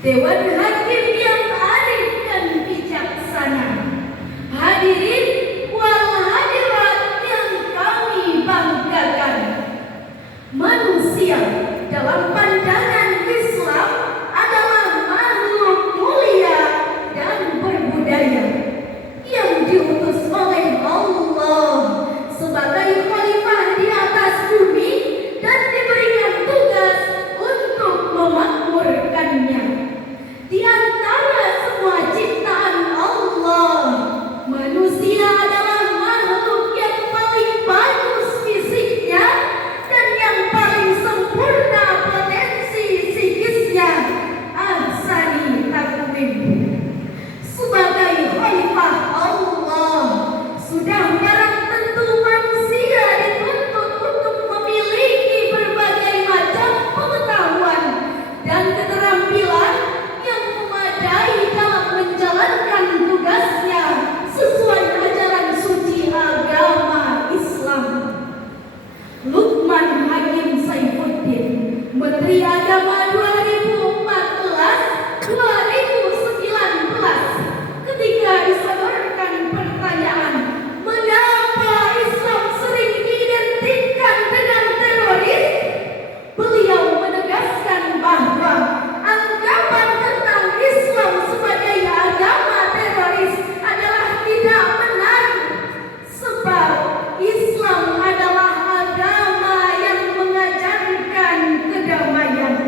Dewan Hakim yang arif dan bijaksana, hadirin wal hadirat yang kami banggakan. Manusia dalam pandangan Islam adalah makhluk mulia dan berbudaya yang diutus oleh Allah sebagai khalifah di atas bumi dan diberikan tugas untuk memakmurkannya. Di antara semua ciptaan Allah, manusia adalah makhluk yang paling bagus fisiknya dan yang paling sempurna potensi psikisnya. Ahsani takwim. Sebagai khalifah Allah, sudah barang tentu manusia dituntut untuk memiliki berbagai macam pengetahuan dan keterampilan yang memadai dalam menjalankan tugasnya sesuai ajaran suci agama Islam. Lukman Hakim Saifuddin, Menteri Agama 2014-2019, ketika disodorkan pertanyaan mengapa Islam sering diidentikan dengan teroris, beliau menegaskan bahwa anggapan tentang Islam sebagai agama teroris adalah tidak benar, sebab Islam adalah agama yang mengajarkan kedamaian.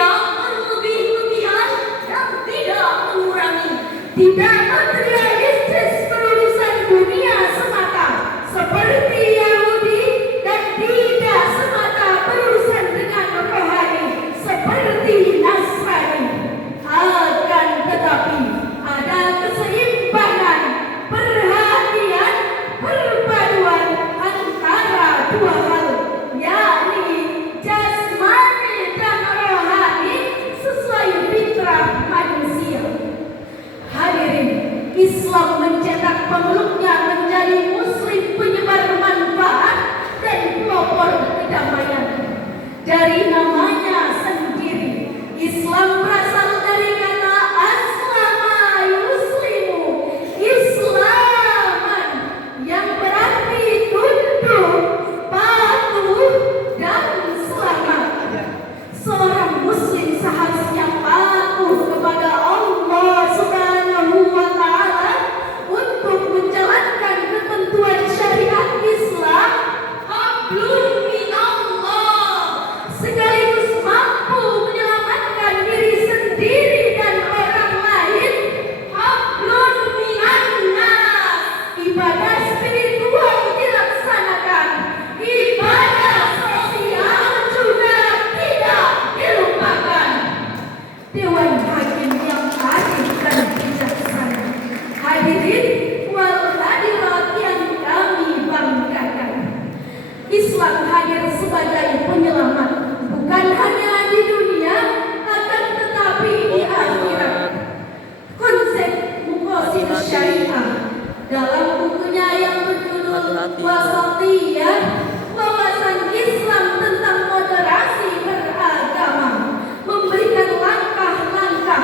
tidak berlebih-lebihan dan tidak mengurangi, tidak materialistis berurusan dunia semata seperti Yahudi, dan tidak semata berurusan dengan rohani seperti Nasrani. Akan tetapi ada keseimbangan, perhatian, perpaduan antara dua hal, yakni jasmani dan rohani sesuai fitrah manusia. Hadirin, Islam mencetak pemeluknya menjadi muslim penyebar manfaat dan pelopor kedamaian. Dari namanya sendiri, Islam berasal dari kata aslama yuslimu, islaman, yang berarti tunduk, patuh, dan selamat. Seorang muslim seharusnya patuh kepada Allah Subhanahu wa Ta'ala untuk menjalankan ketentuan syariat Islam, hablum minallah, sekaligus mampu menyelamatkan diri sendiri dan orang lain, hablum minannas. Ibadah spiritual dilaksanakan, ibadah sosial juga tidak dilupakan. Dewan Hakim yang adil dan bijaksana, hadirin wal hadirat yang kami banggakan, Islam hadir sebagai penyelamat bukan hanya di dunia, akan tetapi di akhirat. Konsep Muqasid Syariah dalam bukunya yang berjudul Wasatiyah, wawasan Islam tentang moderasi beragama, memberikan langkah-langkah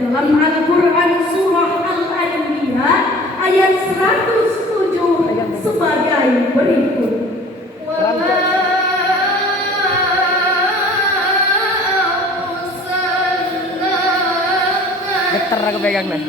dalam Al-Quran surah Al-Anbiya ayat 107 sebagai berikut. Getar aku pegang nih.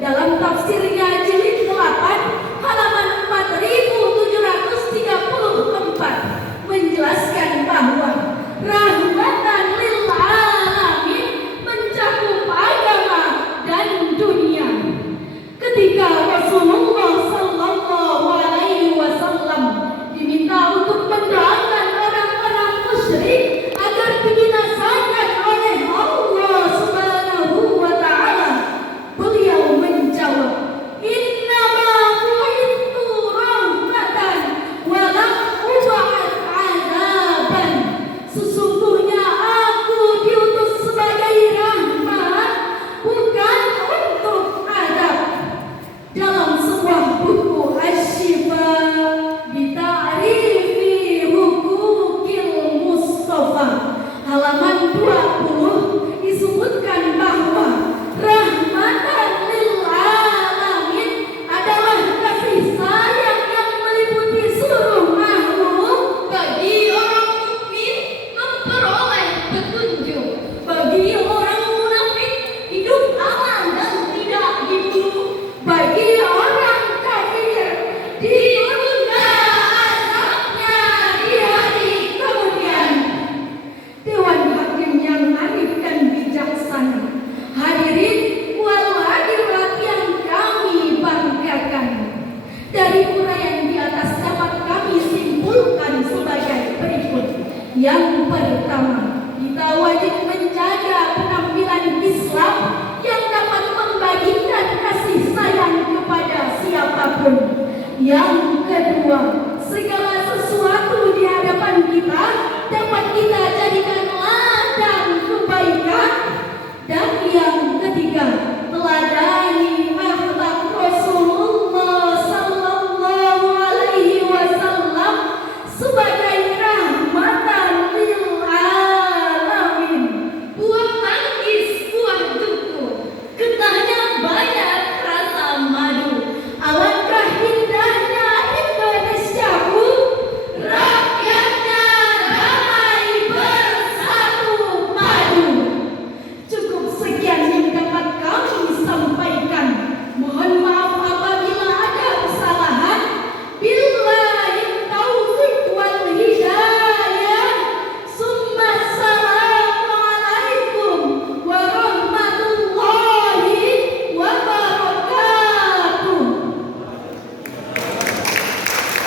Dalam tafsirnya jilid 8 halaman 4734 menjelaskan bahwa rahmatan lil alamin mencakup agama dan dunia. Ketika Rasulullah sallallahu alaihi wasallam diminta untuk mendoakan orang-orang musyrik agar dibinasakan oleh Allah Subhanahu wa taala, beliau menjawab, "Innama bu'ithu rahmatan wa lam ub'ats 'adzaban." Sesungguhnya aku diutus sebagai rahmat, bukan untuk azab. Dalam sebuah buku Asy-Syifa bi Ta'rifi Hukukil Mustafa halaman 20 disebutkan bahwa rahmatan lil alamin adalah kasih sayang yang meliputi seluruh makhluk. Bagi orang mukmin memperoleh petunjuk, bagi orang munafik hidup aman dan tidak dibunuh, bagi orang kafir ditunda azabnya di hari kemudian. Dewan Hakim yang arif dan bijaksana, hadirin wal hadirat yang kami banggakan, dari uraian di atas dapat kami simpulkan sebagai berikut. Yang pertama, kita wajib menjaga penampilan Islam yang dapat membagikan kasih sayang kepada siapapun. Yang